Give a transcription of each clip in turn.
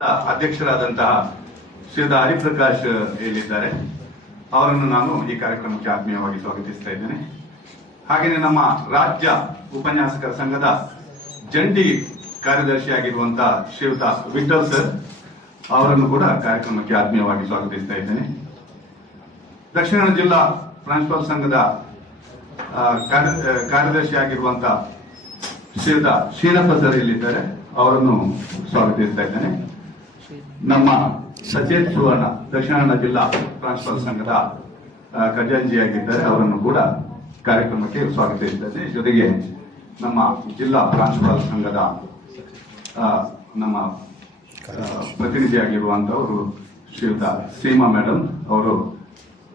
ಅಧ್ಯಕ್ಷರಾದಂತಹ ಶ್ರೀಯುತ ಹರಿಪ್ರಕಾಶ್ ಹೇಳಿದ್ದಾರೆ. ಅವರನ್ನು ನಾನು ಈ ಕಾರ್ಯಕ್ರಮಕ್ಕೆ ಆತ್ಮೀಯವಾಗಿ ಸ್ವಾಗತಿಸ್ತಾ ಇದ್ದೇನೆ. ಹಾಗೆಯೇ ನಮ್ಮ ರಾಜ್ಯ ಉಪನ್ಯಾಸಕರ ಸಂಘದ ಜಂಟಿ ಕಾರ್ಯದರ್ಶಿಯಾಗಿರುವಂತಹ ಶ್ರೀಯುತ ವಿಠಲ್ ಸರ್ ಅವರನ್ನು ಕೂಡ ಕಾರ್ಯಕ್ರಮಕ್ಕೆ ಆತ್ಮೀಯವಾಗಿ ಸ್ವಾಗತಿಸ್ತಾ ಇದ್ದೇನೆ. ದಕ್ಷಿಣ ಕನ್ನಡ ಜಿಲ್ಲಾ ಪ್ರಾಂಶುಪಾಲ ಸಂಘದ ಕಾರ್ಯದರ್ಶಿಯಾಗಿರುವಂತಹ ಶ್ರೀಯುತ ಶ್ರೀನಪ್ಪ ಸರ್ ಇಲ್ಲಿದ್ದಾರೆ, ಅವರನ್ನು ಸ್ವಾಗತಿಸ್ತಾ ಇದ್ದೇನೆ. ನಮ್ಮ ಸಚೇತ್ ಸುವರ್ಣ ದಕ್ಷಿಣ ಕನ್ನಡ ಜಿಲ್ಲಾ ಪ್ರಾಂಶುಪಾಲ ಸಂಘದ ಖಜಾಂಚಿಯಾಗಿದ್ದಾರೆ, ಅವರನ್ನು ಕೂಡ ಕಾರ್ಯಕ್ರಮಕ್ಕೆ ಸ್ವಾಗತಿಸಿದ್ದೇನೆ. ಜೊತೆಗೆ ನಮ್ಮ ಜಿಲ್ಲಾ ಪ್ರಾಂಶುಪಾಲ ಸಂಘದ ನಮ್ಮ ಪ್ರತಿನಿಧಿಯಾಗಿರುವಂತವರು ಶ್ರೀಯುತ ಸೀಮಾ ಮೇಡಮ್, ಅವರು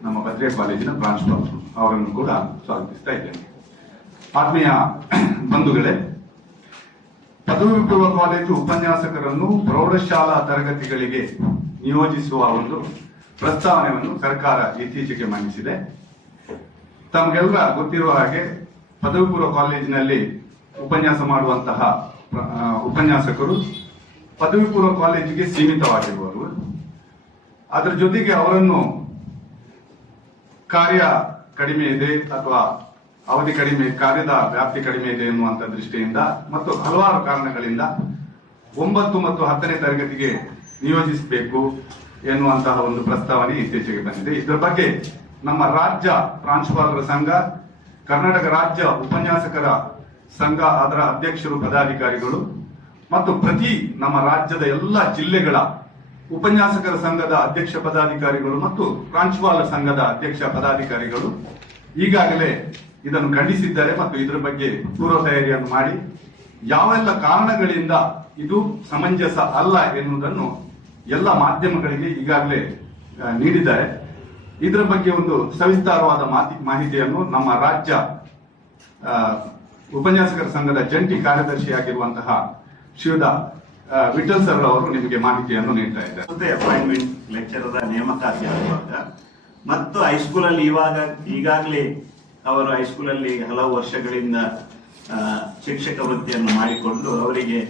ನಮ್ಮ ಭದ್ರೇ ಕಾಲೇಜಿನ ಪ್ರಾಂಶುಪಾಲರು, ಅವರನ್ನು ಕೂಡ ಸ್ವಾಗತಿಸ್ತಾ ಇದ್ದೇನೆ. ಆತ್ಮೀಯ ಬಂಧುಗಳೇ, ಪದವಿ ಪೂರ್ವ ಕಾಲೇಜು ಉಪನ್ಯಾಸಕರನ್ನು ಪ್ರೌಢಶಾಲಾ ತರಗತಿಗಳಿಗೆ ನಿಯೋಜಿಸುವ ಒಂದು ಪ್ರಸ್ತಾವನೆಯನ್ನು ಸರ್ಕಾರ ಇತ್ತೀಚೆಗೆ ಮಂಡಿಸಿದೆ. ತಮಗೆಲ್ಲ ಗೊತ್ತಿರುವ ಹಾಗೆ ಪದವಿ ಪೂರ್ವ ಕಾಲೇಜಿನಲ್ಲಿ ಉಪನ್ಯಾಸ ಮಾಡುವಂತಹ ಉಪನ್ಯಾಸಕರು ಪದವಿ ಪೂರ್ವ ಕಾಲೇಜಿಗೆ ಸೀಮಿತವಾಗಿರುವರು. ಅದರ ಜೊತೆಗೆ ಅವರನ್ನು ಕಾರ್ಯ ಕಡಿಮೆ ಇದೆ ಅಥವಾ ಅವಧಿ ಕಡಿಮೆ, ಕಾರ್ಯದ ವ್ಯಾಪ್ತಿ ಕಡಿಮೆ ಇದೆ ಎನ್ನುವಂತ ದೃಷ್ಟಿಯಿಂದ ಮತ್ತು ಹಲವಾರು ಕಾರಣಗಳಿಂದ 9 ಮತ್ತು 10ನೇ ತರಗತಿಗೆ ನಿಯೋಜಿಸಬೇಕು ಎನ್ನುವಂತಹ ಒಂದು ಪ್ರಸ್ತಾವನೆ ಇತ್ತೀಚೆಗೆ ಬಂದಿದೆ. ಇದರ ಬಗ್ಗೆ ನಮ್ಮ ರಾಜ್ಯ ಪ್ರಾಂಶುಪಾಲರ ಸಂಘ, ಕರ್ನಾಟಕ ರಾಜ್ಯ ಉಪನ್ಯಾಸಕರ ಸಂಘ, ಅದರ ಅಧ್ಯಕ್ಷರು, ಪದಾಧಿಕಾರಿಗಳು ಮತ್ತು ಪ್ರತಿ ನಮ್ಮ ರಾಜ್ಯದ ಎಲ್ಲ ಜಿಲ್ಲೆಗಳ ಉಪನ್ಯಾಸಕರ ಸಂಘದ ಅಧ್ಯಕ್ಷ ಪದಾಧಿಕಾರಿಗಳು ಮತ್ತು ಪ್ರಾಂಶುಪಾಲರ ಸಂಘದ ಅಧ್ಯಕ್ಷ ಪದಾಧಿಕಾರಿಗಳು ಈಗಾಗಲೇ ಇದನ್ನು ಖಂಡಿಸಿದ್ದಾರೆ ಮತ್ತು ಇದರ ಬಗ್ಗೆ ಪೂರ್ವ ತಯಾರಿಯನ್ನು ಮಾಡಿ ಯಾವೆಲ್ಲ ಕಾರಣಗಳಿಂದ ಇದು ಸಮಂಜಸ ಅಲ್ಲ ಎನ್ನುವುದನ್ನು ಎಲ್ಲ ಮಾಧ್ಯಮಗಳಿಗೆ ಈಗಾಗಲೇ ನೀಡಿದ್ದಾರೆ. ಇದರ ಬಗ್ಗೆ ಒಂದು ಸವಿಸ್ತಾರವಾದ ಮಾಹಿತಿಯನ್ನು ನಮ್ಮ ರಾಜ್ಯ ಉಪನ್ಯಾಸಕರ ಸಂಘದ ಜಂಟಿ ಕಾರ್ಯದರ್ಶಿಯಾಗಿರುವಂತಹ ಶ್ರೀಯುತ ವಿಠಲ್ ಸರ್ ಅವರು ನಿಮಗೆ ಮಾಹಿತಿಯನ್ನು ನೀಡ್ತಾ ಇದ್ದಾರೆ. ಅಪಾಯಿಂಟ್ಮೆಂಟ್ ಲೆಕ್ಚರರ ನೇಮಕಾತಿ ಆಗುವಾಗ ಮತ್ತು ಹೈಸ್ಕೂಲ್ ಅಲ್ಲಿ ಈಗಾಗಲೇ ಅವರು ಹೈಸ್ಕೂಲ್ ಅಲ್ಲಿ ಹಲವು ವರ್ಷಗಳಿಂದ ಶಿಕ್ಷಕ ವೃತ್ತಿಯನ್ನು ಮಾಡಿಕೊಂಡು ಅವರಿಗೆ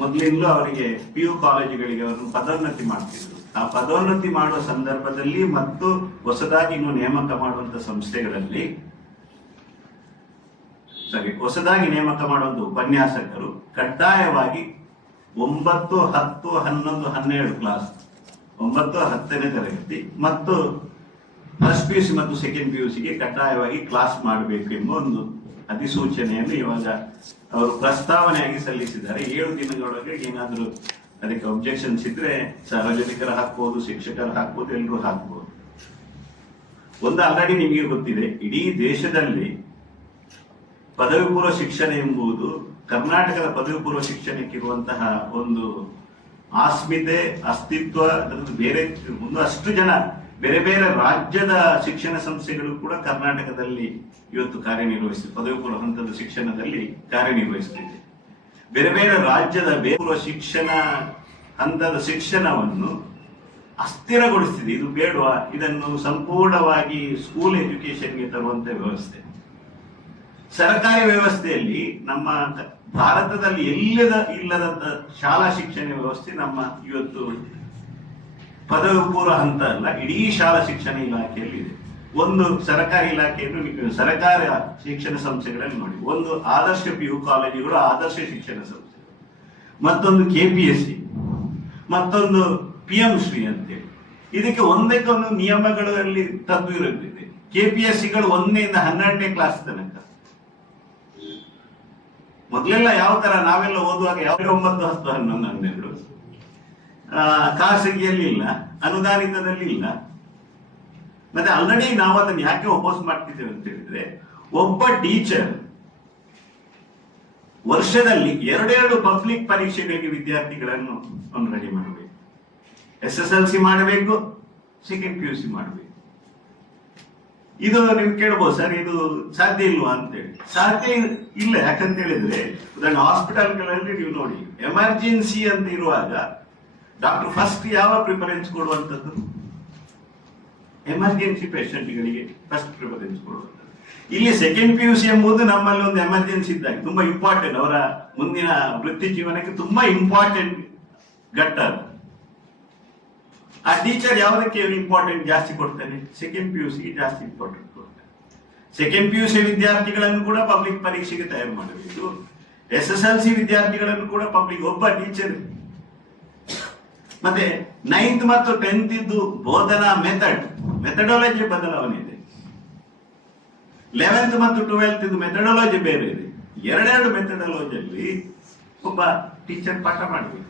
ಮೊದಲಿಂದಲೂ ಅವರಿಗೆ PU ಕಾಲೇಜುಗಳಿಗೆ ಅವರನ್ನು ಪದೋನ್ನತಿ ಮಾಡ್ತಿದ್ರು. ಆ ಪದೋನ್ನತಿ ಮಾಡುವ ಸಂದರ್ಭದಲ್ಲಿ ಮತ್ತು ಹೊಸದಾಗಿ ಇನ್ನು ನೇಮಕ ಮಾಡುವಂತ ಸಂಸ್ಥೆಗಳಲ್ಲಿ ಹೊಸದಾಗಿ ನೇಮಕ ಮಾಡುವಂತ ಉಪನ್ಯಾಸಕರು ಕಡ್ಡಾಯವಾಗಿ 9, 10, 11, 12 ಕ್ಲಾಸ್ 9, 10ನೇ ತರಗತಿ ಮತ್ತು ಫಸ್ಟ್ PUC ಮತ್ತು ಸೆಕೆಂಡ್ PUCಗೆ ಕಡ್ಡಾಯವಾಗಿ ಕ್ಲಾಸ್ ಮಾಡಬೇಕು ಎಂಬ ಒಂದು ಅಧಿಸೂಚನೆಯನ್ನು ಇವಾಗ ಅವರು ಪ್ರಸ್ತಾವನೆಯಾಗಿ ಸಲ್ಲಿಸಿದ್ದಾರೆ. 7 ದಿನಗಳೊಳಗೆ ಏನಾದರೂ ಅದಕ್ಕೆ ಅಬ್ಜೆಕ್ಷನ್ಸ್ ಇದ್ರೆ ಸಾರ್ವಜನಿಕರು ಹಾಕ್ಬೋದು, ಶಿಕ್ಷಕರು ಹಾಕ್ಬೋದು, ಎಲ್ಲರೂ ಹಾಕ್ಬೋದು. ಒಂದು ಆಲ್ರೆಡಿ ನಿಮಗೆ ಗೊತ್ತಿದೆ, ಇಡೀ ದೇಶದಲ್ಲಿ ಪದವಿ ಪೂರ್ವ ಶಿಕ್ಷಣ ಎಂಬುದು ಕರ್ನಾಟಕದ ಪದವಿ ಪೂರ್ವ ಶಿಕ್ಷಣಕ್ಕಿರುವಂತಹ ಒಂದು ಆಸ್ಮಿತೆ, ಅಸ್ತಿತ್ವ, ಬೇರೆ ಅಷ್ಟು ಜನ ಬೇರೆ ಬೇರೆ ರಾಜ್ಯದ ಶಿಕ್ಷಣ ಸಂಸ್ಥೆಗಳು ಕೂಡ ಕರ್ನಾಟಕದಲ್ಲಿ ಇವತ್ತು ಕಾರ್ಯನಿರ್ವಹಿಸಿದೆ, ಪದವಿ ಪೂರ್ವ ಹಂತದ ಶಿಕ್ಷಣದಲ್ಲಿ ಕಾರ್ಯನಿರ್ವಹಿಸುತ್ತಿದೆ. ಬೇರೆ ಬೇರೆ ರಾಜ್ಯದ ಪೂರ್ವ ಶಿಕ್ಷಣ ಹಂತದ ಶಿಕ್ಷಣವನ್ನು ಅಸ್ಥಿರಗೊಳಿಸ್ತಿದೆ. ಇದು ಬೇಡವಾ, ಇದನ್ನು ಸಂಪೂರ್ಣವಾಗಿ ಸ್ಕೂಲ್ ಎಜುಕೇಶನ್ಗೆ ತರುವಂತ ವ್ಯವಸ್ಥೆ. ಸರ್ಕಾರಿ ವ್ಯವಸ್ಥೆಯಲ್ಲಿ ನಮ್ಮ ಭಾರತದಲ್ಲಿ ಇಲ್ಲದ ಶಾಲಾ ಶಿಕ್ಷಣ ವ್ಯವಸ್ಥೆ ನಮ್ಮ ಇವತ್ತು ಪದವಿ ಪೂರ್ವ ಹಂತ ಅಲ್ಲ, ಇಡೀ ಶಾಲಾ ಶಿಕ್ಷಣ ಇಲಾಖೆಯಲ್ಲಿ ಇದೆ. ಒಂದು ಸರ್ಕಾರಿ ಇಲಾಖೆಯನ್ನು ಸರ್ಕಾರಿ ಶಿಕ್ಷಣ ಸಂಸ್ಥೆಗಳಲ್ಲಿ ನೋಡಿ, ಒಂದು ಆದರ್ಶ PU ಕಾಲೇಜುಗಳು, ಆದರ್ಶ ಶಿಕ್ಷಣ ಸಂಸ್ಥೆಗಳು, ಮತ್ತೊಂದು KPSC, ಮತ್ತೊಂದು PM ಶ್ರೀ ಅಂತೇಳಿ. ಇದಕ್ಕೆ ಒಂದಕ್ಕೊಂದು ನಿಯಮಗಳಲ್ಲಿ ತದ್ದು ಇರುತ್ತದೆ. KPSCಗಳು 1ರಿಂದ 12ನೇ ಕ್ಲಾಸ್ ತನಕ. ಮೊದಲೆಲ್ಲ ಯಾವ ತರ ನಾವೆಲ್ಲ ಓದುವಾಗ 9, 10, 11, 12 ಖಾಸಗಿಯಲ್ಲಿ ಇಲ್ಲ, ಅನುದಾನಿತದಲ್ಲಿ ಇಲ್ಲ. ಮತ್ತೆ ಆಲ್ರೆಡಿ ನಾವು ಅದನ್ನು ಯಾಕೆ ಅಪೋಸ್ ಮಾಡ್ತಿದ್ದೇವೆ ಅಂತ ಹೇಳಿದ್ರೆ, ಒಬ್ಬ ಟೀಚರ್ ವರ್ಷದಲ್ಲಿ 2 ಪಬ್ಲಿಕ್ ಪರೀಕ್ಷೆಗಳಿಗೆ ವಿದ್ಯಾರ್ಥಿಗಳನ್ನು ರೆಡಿ ಮಾಡಬೇಕು. SSLC ಮಾಡಬೇಕು, ಸೆಕೆಂಡ್ PUC ಮಾಡಬೇಕು. ಇದು ನೀವು ಕೇಳ್ಬೋದು, ಸರ್ ಇದು ಸಾಧ್ಯ ಇಲ್ವಾ ಅಂತೇಳಿ. ಸಾಧ್ಯ ಇಲ್ಲ. ಯಾಕಂತ ಹೇಳಿದ್ರೆ ಉದಾಹರಣೆ ಹಾಸ್ಪಿಟಲ್ಗಳಲ್ಲಿ ನೀವು ನೋಡಿ, ಎಮರ್ಜೆನ್ಸಿ ಅಂತ ಇರುವಾಗ ಡಾಕ್ಟರ್ ಫಸ್ಟ್ ಯಾವ ಪ್ರಿಫರೆನ್ಸ್ ಕೊಡುವಂಥದ್ದು? ಎಮರ್ಜೆನ್ಸಿ ಪೇಷಂಟ್ಗಳಿಗೆ ಫಸ್ಟ್ ಪ್ರಿಫರೆನ್ಸ್ ಕೊಡುವಂಥದ್ದು. ಇಲ್ಲಿ ಸೆಕೆಂಡ್ PUC ಎಂಬುದು ನಮ್ಮಲ್ಲಿ ಒಂದು ಎಮರ್ಜೆನ್ಸಿ ಇದ್ದಾಗ ತುಂಬಾ ಇಂಪಾರ್ಟೆಂಟ್, ಅವರ ಮುಂದಿನ ವೃತ್ತಿ ಜೀವನಕ್ಕೆ ತುಂಬಾ ಇಂಪಾರ್ಟೆಂಟ್ ಗಟ್ಟರ್. ಆ ಟೀಚರ್ ಯಾವುದಕ್ಕೆ ಇಂಪಾರ್ಟೆಂಟ್ ಜಾಸ್ತಿ ಕೊಡ್ತಾನೆ? ಸೆಕೆಂಡ್ PUC ಜಾಸ್ತಿ ಇಂಪಾರ್ಟೆಂಟ್ ಕೊಡ್ತಾನೆ. ಸೆಕೆಂಡ್ PUC ವಿದ್ಯಾರ್ಥಿಗಳನ್ನು ಕೂಡ ಪಬ್ಲಿಕ್ ಪರೀಕ್ಷೆಗೆ ತಯಾರು ಮಾಡಬೇಕು. SSLC ವಿದ್ಯಾರ್ಥಿಗಳನ್ನು ಕೂಡ ಪಬ್ಲಿಕ್, ಒಬ್ಬ ಟೀಚರ್. ಮತ್ತೆ 9th ಮತ್ತು 10th ಇದ್ದು ಬೋಧನಾ ಮೆಥಡಾಲಜಿ ಬದಲಾವಣೆ ಇದೆ. 11th ಮತ್ತು 12th ಇದು ಮೆಥಡಾಲಜಿ ಬೇರೆ ಇದೆ. ಎರಡೆರಡು ಮೆಥಡಾಲಜಿಯಲ್ಲಿ ಒಬ್ಬ ಟೀಚರ್ ಪಾಠ ಮಾಡಬೇಕು.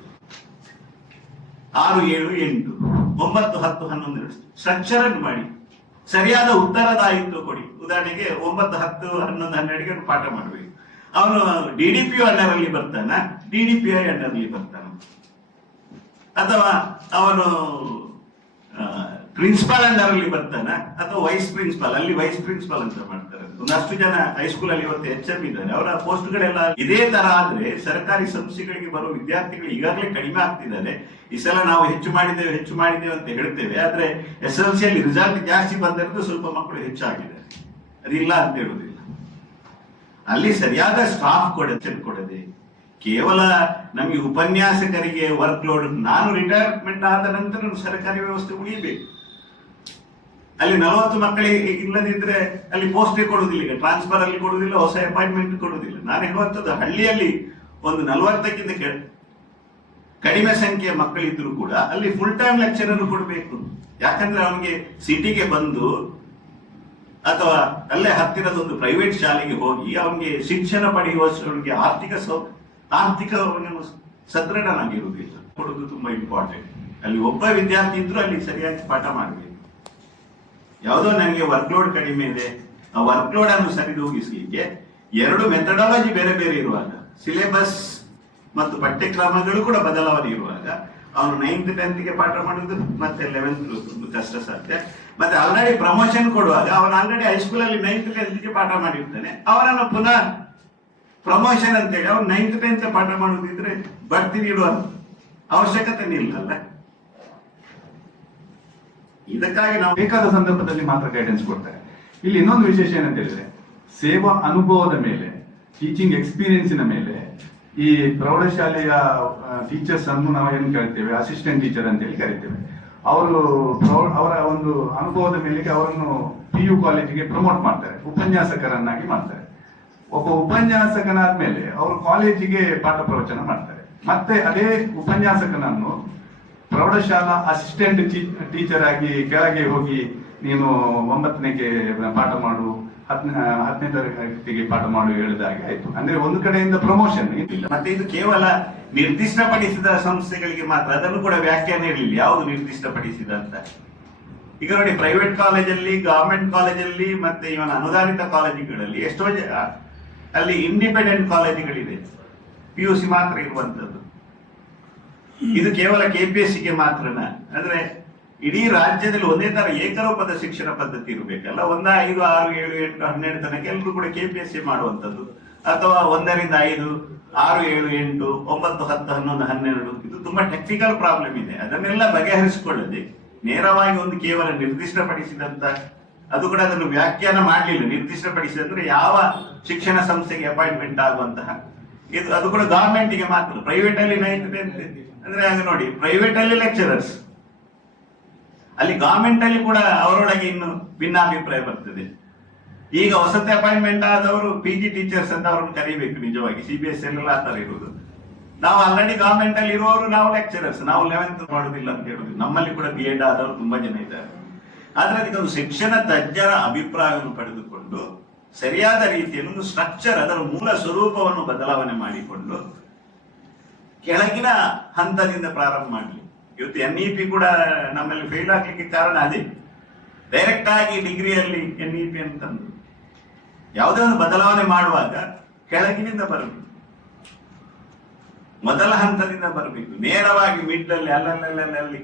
6, 7, 8, 9, 10, 11 ಸ್ಟ್ರಕ್ಚರ್ ಅನ್ನು ಮಾಡಿ ಸರಿಯಾದ ಉತ್ತರದಾಯಿತ್ವ ಕೊಡಿ. ಉದಾಹರಣೆಗೆ 9, 10, 11, 12ಗೆ ಪಾಠ ಮಾಡಬೇಕು. ಅವನು DDPO ಅಂಡರ್ ಅಲ್ಲಿ ಬರ್ತಾನ, DDPI ಅಂಡರ್ ಅಲ್ಲಿ ಬರ್ತಾನ, ಅಥವಾ ಅವನು ಪ್ರಿನ್ಸಿಪಾಲ್ ಅಂಡರ್ ಅಲ್ಲಿ ಬರ್ತಾನ, ಅಥವಾ ವೈಸ್ ಪ್ರಿನ್ಸಿಪಾಲ್, ಅಲ್ಲಿ ವೈಸ್ ಪ್ರಿನ್ಸಿಪಾಲ್ ಅಂತ ಮಾಡ್ತಾರೆ. ಒಂದಷ್ಟು ಜನ ಹೈಸ್ಕೂಲ್ ಅಲ್ಲಿ ಇವತ್ತು HM ಇದ್ದಾರೆ, ಅವರ ಪೋಸ್ಟ್ಗಳೆಲ್ಲ ಇದೇ ತರ ಆದ್ರೆ ಸರ್ಕಾರಿ ಸಂಸ್ಥೆಗಳಿಗೆ ಬರುವ ವಿದ್ಯಾರ್ಥಿಗಳು ಈಗಾಗಲೇ ಕಡಿಮೆ ಆಗ್ತಿದ್ದಾರೆ. ಈ ಸಲ ನಾವು ಹೆಚ್ಚು ಮಾಡಿದ್ದೇವೆ ಅಂತ ಹೇಳ್ತೇವೆ, ಆದ್ರೆ SSLC ಅಲ್ಲಿ ರಿಸಲ್ಟ್ ಜಾಸ್ತಿ ಬಂದಿರೋದು ಸ್ವಲ್ಪ ಮಕ್ಕಳು ಹೆಚ್ಚಾಗಿದೆ, ಅದಿಲ್ಲ ಅಂತ ಹೇಳುದಿಲ್ಲ. ಅಲ್ಲಿ ಸರಿಯಾದ ಸ್ಟಾಫ್ ಕೊಡದೆ ಕೇವಲ ನಮಗೆ ಉಪನ್ಯಾಸಕರಿಗೆ ವರ್ಕ್ ಲೋಡ್, ನಾನು ರಿಟೈರ್ಮೆಂಟ್ ಆದ ನಂತರ ಸರ್ಕಾರಿ ವ್ಯವಸ್ಥೆ ಉಳಿಯಬೇಕು. ಅಲ್ಲಿ 40 ಮಕ್ಕಳಿಗೆ ಇಲ್ಲದಿದ್ರೆ ಅಲ್ಲಿ ಪೋಸ್ಟೇ ಕೊಡುವುದಿಲ್ಲ, ಈಗ ಟ್ರಾನ್ಸ್ಫರ್ ಅಲ್ಲಿ ಕೊಡುವುದಿಲ್ಲ, ಹೊಸ ಅಪಾಯಿಂಟ್ಮೆಂಟ್ ಕೊಡುವುದಿಲ್ಲ. ನಾನು ಹೇಳುವಂಥದ್ದು ಹಳ್ಳಿಯಲ್ಲಿ ಒಂದು 40ಕ್ಕಿಂತ ಕಡಿಮೆ ಸಂಖ್ಯೆಯ ಮಕ್ಕಳಿದ್ರು ಕೂಡ ಅಲ್ಲಿ ಫುಲ್ ಟೈಮ್ ಲೆಕ್ಚರರ್ ಕೊಡಬೇಕು. ಯಾಕಂದ್ರೆ ಅವನಿಗೆ ಸಿಟಿಗೆ ಬಂದು ಅಥವಾ ಅಲ್ಲೇ ಹತ್ತಿರದ ಒಂದು ಪ್ರೈವೇಟ್ ಶಾಲೆಗೆ ಹೋಗಿ ಅವನಿಗೆ ಶಿಕ್ಷಣ ಪಡೆಯುವಷ್ಟರಿಗೆ ಆರ್ಥಿಕ ಸದೃಢನಾಗಿರುವುದಿಲ್ಲ. ಕೊಡುವುದು ತುಂಬಾ ಇಂಪಾರ್ಟೆಂಟ್. ಅಲ್ಲಿ ಒಬ್ಬ ವಿದ್ಯಾರ್ಥಿ ಇದ್ರು ಅಲ್ಲಿ ಸರಿಯಾಗಿ ಪಾಠ ಮಾಡಬೇಕು. ಯಾವುದೋ ನನಗೆ ವರ್ಕ್ಲೋಡ್ ಕಡಿಮೆ ಇದೆ, ಆ ವರ್ಕ್ಲೋಡ್ ಅನ್ನು ಸರಿದೂಗಿಸಲಿಕ್ಕೆ ಎರಡು ಮೆಥಡಾಲಜಿ ಬೇರೆ ಬೇರೆ ಇರುವಾಗ, ಸಿಲೆಬಸ್ ಮತ್ತು ಪಠ್ಯಕ್ರಮಗಳು ಕೂಡ ಬದಲಾವಣೆ ಇರುವಾಗ ಅವನು 9th 10th ಪಾಠ ಮಾಡುದು ಮತ್ತೆ 11th ತುಂಬ ಕಷ್ಟ ಸಾಧ್ಯ. ಮತ್ತೆ ಆಲ್ರೆಡಿ ಪ್ರಮೋಷನ್ ಕೊಡುವಾಗ ಅವನು ಆಲ್ರೆಡಿ ಹೈಸ್ಕೂಲ್ ಅಲ್ಲಿ 9th 10th ಪಾಠ ಮಾಡಿರ್ತಾನೆ, ಅವನನ್ನು ಪುನಃ ಪ್ರಮೋಷನ್ ಅಂತೇಳಿ ಅವ್ನು 9th 10th ಪಾಠ ಮಾಡುದಿದ್ರೆ ಬಡ್ತಿ ನೀಡುವ ಅವಶ್ಯಕತೆ ಇಲ್ಲಲ್ಲ. ಇದಕ್ಕಾಗಿ ನಾವು ಬೇಕಾದ ಸಂದರ್ಭದಲ್ಲಿ ಮಾತ್ರ ಗೈಡೆನ್ಸ್ ಕೊಡ್ತಾರೆ. ಇಲ್ಲಿ ಇನ್ನೊಂದು ವಿಶೇಷ ಏನಂತ ಹೇಳಿದ್ರೆ, ಸೇವಾ ಅನುಭವದ ಮೇಲೆ, ಟೀಚಿಂಗ್ ಎಕ್ಸ್ಪೀರಿಯನ್ಸಿನ ಮೇಲೆ ಈ ಪ್ರೌಢಶಾಲೆಯ ಟೀಚರ್ಸ್ ಅನ್ನು ನಾವು ಏನು ಕರಿತೇವೆ, ಅಸಿಸ್ಟೆಂಟ್ ಟೀಚರ್ ಅಂತ ಹೇಳಿ ಕರಿತೇವೆ. ಅವರ ಒಂದು ಅನುಭವದ ಮೇಲೆಗೆ ಅವರನ್ನು PU ಕಾಲೇಜಿಗೆ ಪ್ರಮೋಟ್ ಮಾಡ್ತಾರೆ, ಉಪನ್ಯಾಸಕರನ್ನಾಗಿ ಮಾಡ್ತಾರೆ. ಒಬ್ಬ ಉಪನ್ಯಾಸಕನಾದ್ಮೇಲೆ ಅವರು ಕಾಲೇಜಿಗೆ ಪಾಠ ಪ್ರವಚನ ಮಾಡ್ತಾರೆ. ಮತ್ತೆ ಅದೇ ಉಪನ್ಯಾಸಕನನ್ನು ಪ್ರೌಢಶಾಲಾ ಅಸಿಸ್ಟೆಂಟ್ ಟೀಚರ್ ಆಗಿ ಕೆಳಗೆ ಹೋಗಿ ನೀನು 9ನೇಗೆ ಪಾಠ ಮಾಡು, 10ನೇ ತರಗತಿಗೆ ಪಾಠ ಮಾಡು ಹೇಳಿದಾಗೆ ಆಯ್ತು. ಅಂದ್ರೆ ಒಂದು ಕಡೆಯಿಂದ ಪ್ರಮೋಷನ್ ಇದಿಲ್ಲ. ಮತ್ತೆ ಇದು ಕೇವಲ ನಿರ್ದಿಷ್ಟಪಡಿಸಿದ ಸಂಸ್ಥೆಗಳಿಗೆ ಮಾತ್ರ, ಅದನ್ನು ಕೂಡ ವ್ಯಾಖ್ಯಾನ ಇರಲಿಲ್ಲ ಯಾವುದು ನಿರ್ದಿಷ್ಟಪಡಿಸಿದ ಅಂತ. ಈಗ ನೋಡಿ, ಪ್ರೈವೇಟ್ ಕಾಲೇಜಲ್ಲಿ, ಗವರ್ಮೆಂಟ್ ಕಾಲೇಜಲ್ಲಿ, ಮತ್ತೆ ಇವನ ಅನುದಾನಿತ ಕಾಲೇಜುಗಳಲ್ಲಿ ಎಷ್ಟೋ ಅಲ್ಲಿ ಇಂಡಿಪೆಂಡೆಂಟ್ ಕಾಲೇಜುಗಳಿದೆ, PUC ಮಾತ್ರ ಇರುವಂತದ್ದು. ಇದು ಕೇವಲ KPSCಗೆ ಮಾತ್ರನ? ಅಂದ್ರೆ ಇಡೀ ರಾಜ್ಯದಲ್ಲಿ ಒಂದೇ ತರ ಏಕರೂಪದ ಶಿಕ್ಷಣ ಪದ್ಧತಿ ಇರಬೇಕಲ್ಲ. 1, 5, 6, 7, 8, 12 ತನಕ ಎಲ್ಲರೂ ಕೂಡ KPSC ಮಾಡುವಂತದ್ದು, ಅಥವಾ 1ರಿಂದ 5, 6, 7, 8, 9, 10, 11, 12 ಇದು ತುಂಬಾ ಟೆಕ್ನಿಕಲ್ ಪ್ರಾಬ್ಲಮ್ ಇದೆ. ಅದನ್ನೆಲ್ಲ ಬಗೆಹರಿಸಿಕೊಳ್ಳದೆ ನೇರವಾಗಿ ಒಂದು ಕೇವಲ ನಿರ್ದಿಷ್ಟಪಡಿಸಿದಂತ, ಅದು ಕೂಡ ಅದನ್ನು ವ್ಯಾಖ್ಯಾನ ಮಾಡಲಿಲ್ಲ. ನಿರ್ದಿಷ್ಟಪಡಿಸಿದ್ರೆ ಯಾವ ಶಿಕ್ಷಣ ಸಂಸ್ಥೆಗೆ ಅಪಾಯಿಂಟ್ಮೆಂಟ್ ಆಗುವಂತಹ ಇದು, ಅದು ಕೂಡ ಗವರ್ಮೆಂಟ್ಗೆ ಮಾತ್ರ. ಪ್ರೈವೇಟ್ ಅಲ್ಲಿ 9th 10th ಅಂದ್ರೆ ಹಾಗೆ ನೋಡಿ, ಪ್ರೈವೇಟ್ ಅಲ್ಲಿ ಲೆಕ್ಚರರ್ಸ್, ಅಲ್ಲಿ ಗವರ್ಮೆಂಟ್ ಅಲ್ಲಿ ಕೂಡ ಅವರೊಳಗೆ ಇನ್ನು ಭಿನ್ನಾಭಿಪ್ರಾಯ ಬರ್ತದೆ. ಈಗ ಹೊಸತೆ ಅಪಾಯಿಂಟ್ಮೆಂಟ್ ಆದವರು PG ಟೀಚರ್ಸ್ ಅಂತ ಅವ್ರನ್ನ ಕರೀಬೇಕು. ನಿಜವಾಗಿ CBSE ಎಲ್ಲ ಆ ತರ ಇರುವುದು. ನಾವು ಆಲ್ರೆಡಿ ಗವರ್ಮೆಂಟ್ ಅಲ್ಲಿ ಇರುವವರು ನಾವು ಲೆಕ್ಚರರ್ಸ್, ನಾವು 11th ಮಾಡುದಿಲ್ಲ ಅಂತ ಹೇಳುದು. ನಮ್ಮಲ್ಲಿ ಕೂಡ B.Ed ಆದವರು ತುಂಬಾ ಜನ ಇದ್ದಾರೆ. ಆದ್ರೆ ಅದಕ್ಕೆ ಒಂದು ಶಿಕ್ಷಣ ತಜ್ಞರ ಅಭಿಪ್ರಾಯವನ್ನು ಪಡೆದುಕೊಂಡು ಸರಿಯಾದ ರೀತಿಯಲ್ಲಿ ಒಂದು ಸ್ಟ್ರಕ್ಚರ್, ಅದರ ಮೂಲ ಸ್ವರೂಪವನ್ನು ಬದಲಾವಣೆ ಮಾಡಿಕೊಂಡು ಕೆಳಗಿನ ಹಂತದಿಂದ ಪ್ರಾರಂಭ ಮಾಡಲಿ. ಇವತ್ತು NEP ಕೂಡ ನಮ್ಮಲ್ಲಿ ಫೇಲ್ ಆಗ್ಲಿಕ್ಕೆ ಕಾರಣ ಅದೇ. ಡೈರೆಕ್ಟ್ ಆಗಿ ಡಿಗ್ರಿಯಲ್ಲಿ NEP ಅಂತಂದು ಯಾವುದೇ ಒಂದು ಬದಲಾವಣೆ ಮಾಡುವಾಗ ಕೆಳಗಿನಿಂದ ಬರಬೇಕು, ಮೊದಲ ಹಂತದಿಂದ ಬರಬೇಕು. ನೇರವಾಗಿ ಮಿಡ್ ಅಲ್ಲಿ ಅಲ್ಲಲ್ಲಿ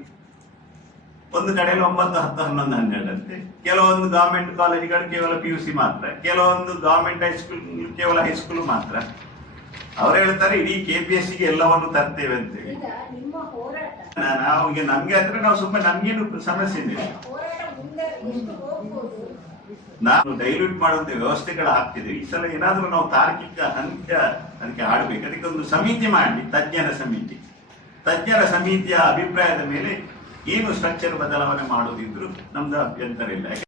ಒಂದು ಕಡೆಯಲ್ಲಿ 9, 10, 11, 12 ಅಂತೆ. ಕೆಲವೊಂದು ಗವರ್ಮೆಂಟ್ ಕಾಲೇಜುಗಳು ಕೇವಲ PUC ಮಾತ್ರ, ಕೆಲವೊಂದು ಗವರ್ಮೆಂಟ್ ಹೈಸ್ಕೂಲ್ ಕೇವಲ ಹೈಸ್ಕೂಲ್ ಮಾತ್ರ. ಅವ್ರು ಹೇಳ್ತಾರೆ ಇಡೀ KPSCಗೆ ಎಲ್ಲವನ್ನು ತರ್ತೇವೆ ಅಂತೇಳಿ. ನಾವು ನಮ್ಗೆ ಅಂದ್ರೆ ನಾವು ಸುಮ್ಮನೆ ನಮ್ಗೇನು ಸಮಸ್ಯೆ ಇಲ್ಲ, ನಾವು ಡೈಲ್ಯೂಟ್ ಮಾಡುವಂತ ವ್ಯವಸ್ಥೆಗಳು ಆಗ್ತಿದೆ. ಈ ಸಲ ಏನಾದ್ರೂ ನಾವು ತಾರ್ಕಿಕ ಅಂತ್ಯ ಅದಕ್ಕೆ ಆಡ್ಬೇಕು. ಅದಕ್ಕೆ ಒಂದು ಸಮಿತಿ ಮಾಡಿ, ತಜ್ಞರ ಸಮಿತಿ, ತಜ್ಞರ ಸಮಿತಿಯ ಅಭಿಪ್ರಾಯದ ಮೇಲೆ ಏನು ಸ್ಟ್ರಕ್ಚರ್ ಬದಲಾವಣೆ ಮಾಡುವುದಿದ್ರು ನಮ್ದು ಅಭ್ಯಂತರ ಇಲ್ಲ.